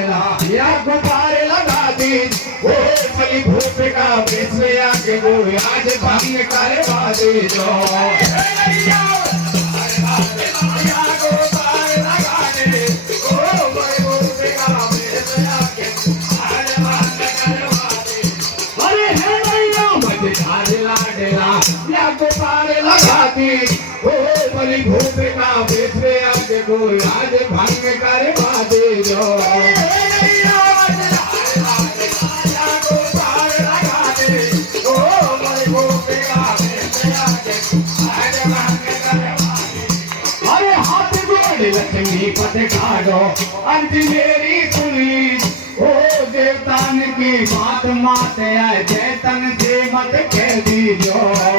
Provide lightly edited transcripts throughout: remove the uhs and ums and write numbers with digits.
देना या गुब्बारे लगा दी वो बलि भूप का विश्व आके वो आज भंग करवा दे जो गुब्बारे लगाती ओ बलि भूप का विश्व आके को आज भंग करवा दे जो अरे हाथ जोड़ लक्ष्मी पटकारो अर्ज मेरी सुनी ओ देवतान की बात माते आए चेतन से मत कह दीजो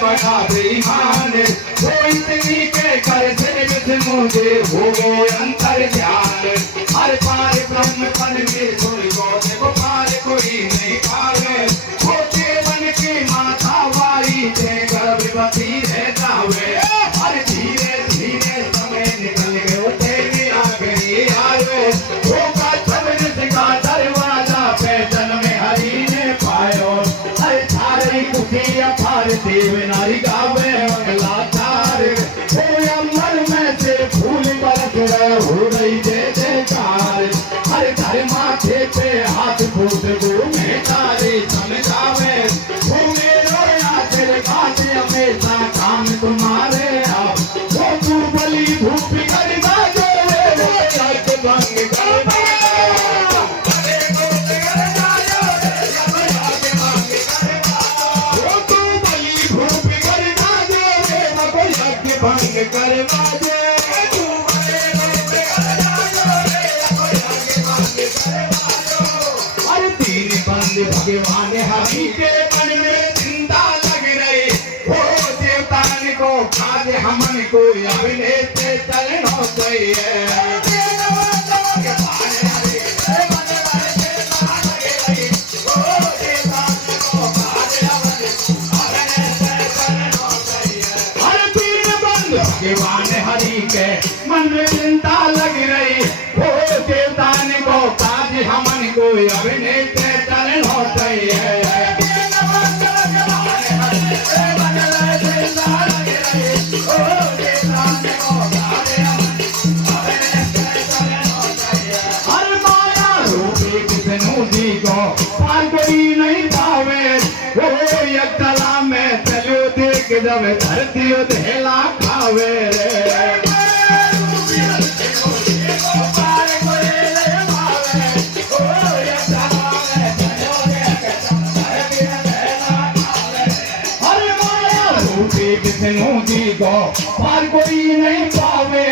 बड़ा बेईमान वो इतनी के कर से मुझे हो गए अंतर ध्यान हर पार ब्रह्म पद में सोई को पार कोई नहीं पावे वो केवन की माता वारी से गर्भवती रहता हुए हर धीरे धीरे समय निकल गए तेरी आखिरी आवे वो का सबने का दरवाजा पैदल में हरी ने पायो हर थारी कुटिया थार देव नारी गावे अगला तार अमर में से फूल बरस रहे हो रही जय जयकार हर घर माथे पे हाथ फूट घूमे तारे समझावे घूमे रोया तेरे बात हमेशा काम तुम्हारे आप वो तू बलि भूप करना जो भंग करना भंग करवा दे हर तीन बंद भगवान हरि के मन में चिंता लग रही वो देवतान को खाद हमन को अपने से चलना चाहिए भगवान हरि के मन में चिंता लग रही वो देवतान को काज हमन को अपने से चलना चाहिए हर माया रूपी विष्णु जी को पार कोई नहीं पावे वो एक तला में चलो देख जब धरती धेला खावे रे विष्णु जी को पार कोई नहीं पावे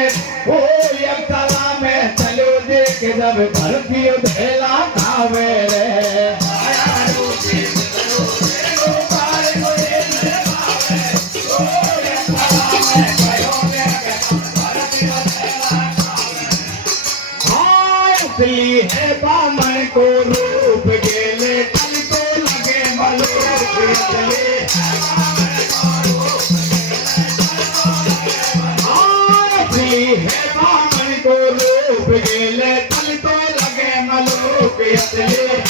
वो एक तला में चलो देख जब धरती धेला खावे रे असली है बामण को रूप गेले तल तो लगे मलोक असली है बामण को रूप गेले तल तो लगे मलोक असली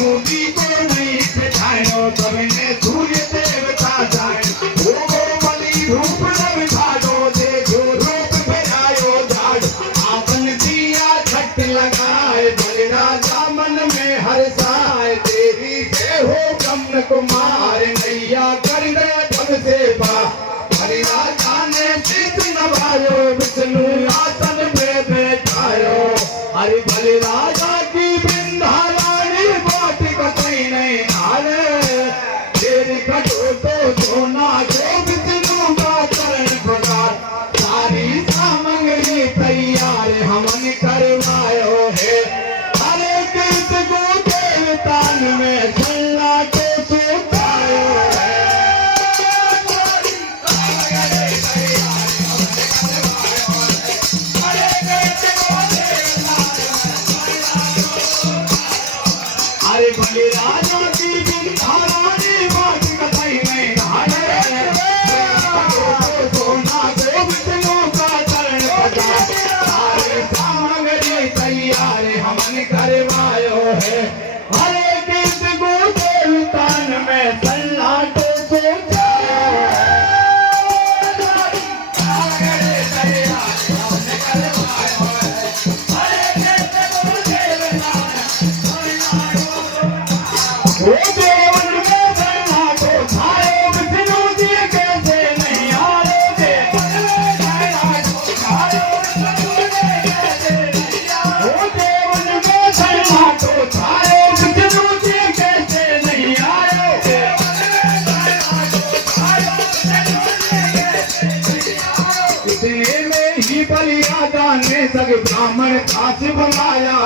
मोदी को नहीं बिठायो तमने सूर्य देवता जाए वो बलि रूप न बिठाओ देखो रूप बिठायो जाड़ आपन दिया छठ लगाए बलि राजा मन में हर्षाए तेरी जय हो ब्रह्म कुमार नैया कर दे जब से पा बलि राजा ने शीश नवायो विष्णु आसन में बैठायो हरि बलि राजा की वृंदा तो सोना जो विष्णु का चरण प्रकार सारी सामग्री तैयार हमन करवायो है हरे कृष्ण को देवतान में सन्नाटो सुतायो है अरे बलि राजा की बिंधारानी करवायो है हरे कृष्ण को देवतान में सन्नाटो सब ब्राह्मण खास बनाया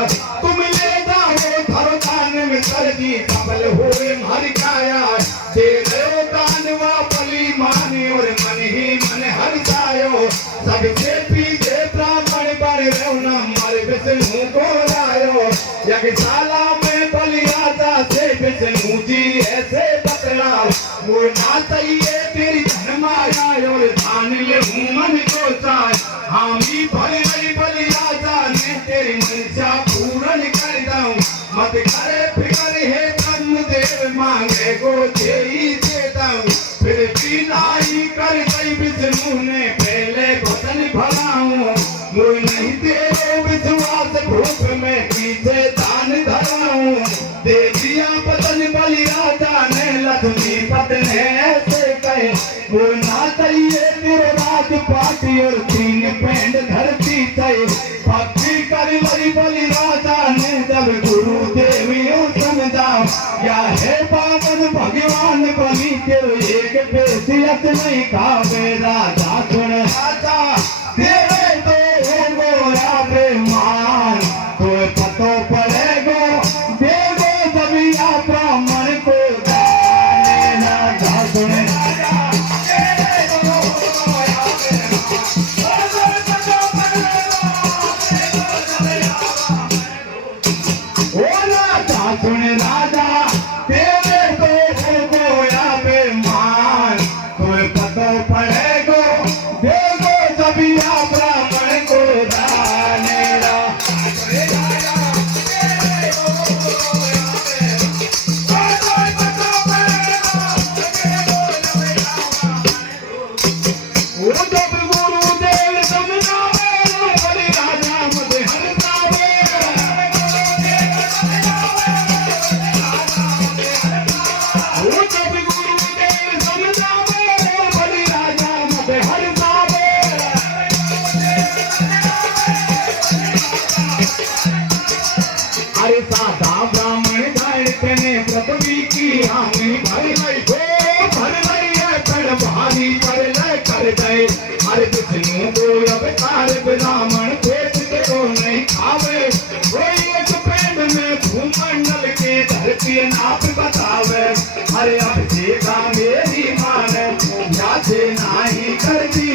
तुम ले जाओ धरदान में सर्दी सबल हुए हर काया दे दो दानवा बलि माने और मन ही मन हर जायो सबसे पीछे ब्राह्मण बन रौना मर विष्णु को लायो यज्ञशाला में बलि राजा से विष्णु जी ऐसे बतलाओ वो ना चाहिए तेरी धन माया और धान ले मन को चाहे हामी भले बलि राजा ने तेरी मनसा पूर्ण कर दाऊं मत करे फिकर है ब्रह्म देव मांगे को दे ही देता हूँ फिर भी नाई कर गई विष्णु ने पहले वचन भराऊं मुझ नहीं तेरे विश्वास भूख में पीछे दान धराऊं दे दिया वचन बलि राजा ने लक्ष्मी पत्नी ऐसे कहे वो ना चाहिए तेरे राजपाट और तीन पेंड धरती चाहिए भक्ति कर बलि राजा ने जब गुरु देवियों समझाओ क्या है पावन भगवान बलि के एक पेशियत नहीं खावे राजा सुन राजा तेरे तो गोया बेमान कोई पतो पड़ेगो देवो सभी ब्राह्मण को दाने राजा सुन सुन राजा तेरे तो गोया बेमान कोई पतो पड़ेगो देखो सभी ब्राह्मण को दानेरा वो जब गुरुदेव समझावे बलि राजा मुझे हरसावे अरे साधा ब्राह्मण गायते ने पृथ्वी की हामी भर गई है पेड़ भारी पर ले कर गए अरे विष्णु को अवतार ब्राह्मण पेट को नहीं खावे कोई एक पेड़ में भूमंडल के धरती नाप बतावे अरे अब देखा मेरी मान जाते नहीं करती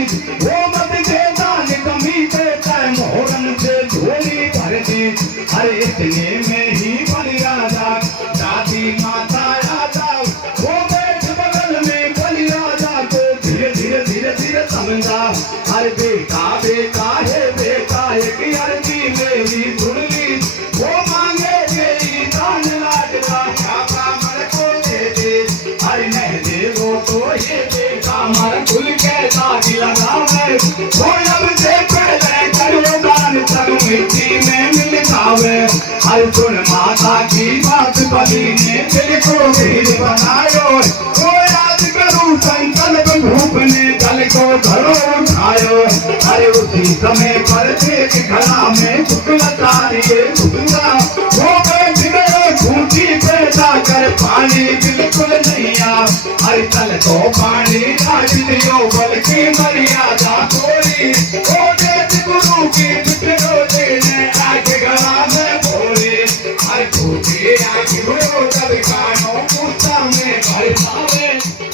वो मत के दान कमी देता है मोहरन से झोली भरती अरे इतने में ही बन राजा दादी माता राजा वो बैठ बगल में बलि राजा को धीरे धीरे धीरे धीरे समझा अरे बेटा बेटा है बेटा एक अर्जी मेरी सुन ली वो मांगे मेरी दान लाडला क्या ब्राह्मण को दे दे अरे नहीं दे वो तो ये बेटा मर खुल के दादी लगावे वो अब से पहले करो दान तक मिट्टी में मिल जावे अरे सुन माता की बात बली ने दिल को वीर बनायो वो याद करूं संकल्प भूप ने जल को घरों उठायो अरे उसी समय पर एक घड़ा में शुक्लता ये शुक्ला वो बैठ गए खूंटी पे जाकर पानी बिल्कुल नहीं आ अरे तल को पानी डाल दियो बल्कि मर्यादा कोई ओ देश गुरु की बिटरो देने आग घड़ा में भोरे अरे खूंटी आग गुरु कभी कानों पूछा में भर पावे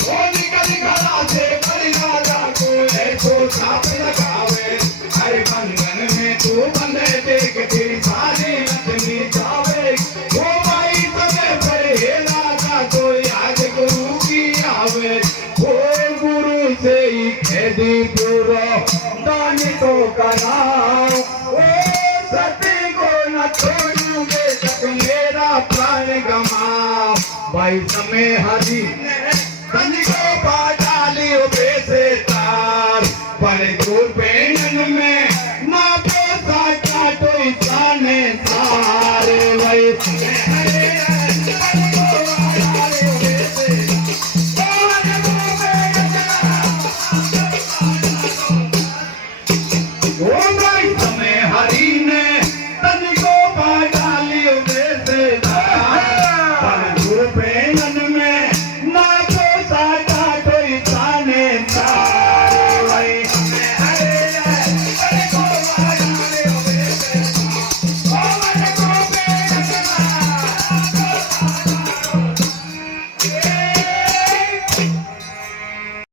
वो निकल घड़ा से बलि राजा को ऐसो छाप लगावे अरे बंधन में तू बंधे देख तेरी सारी लक्ष्मी जावे वो भाई तुम्हें बड़े राजा को आज गुरु की आवे वो गुरु से ही खेदी पूरा दान तो कराओ वो सती को न छोड़ूंगे तक मेरा प्राण गमा भाई समय हरी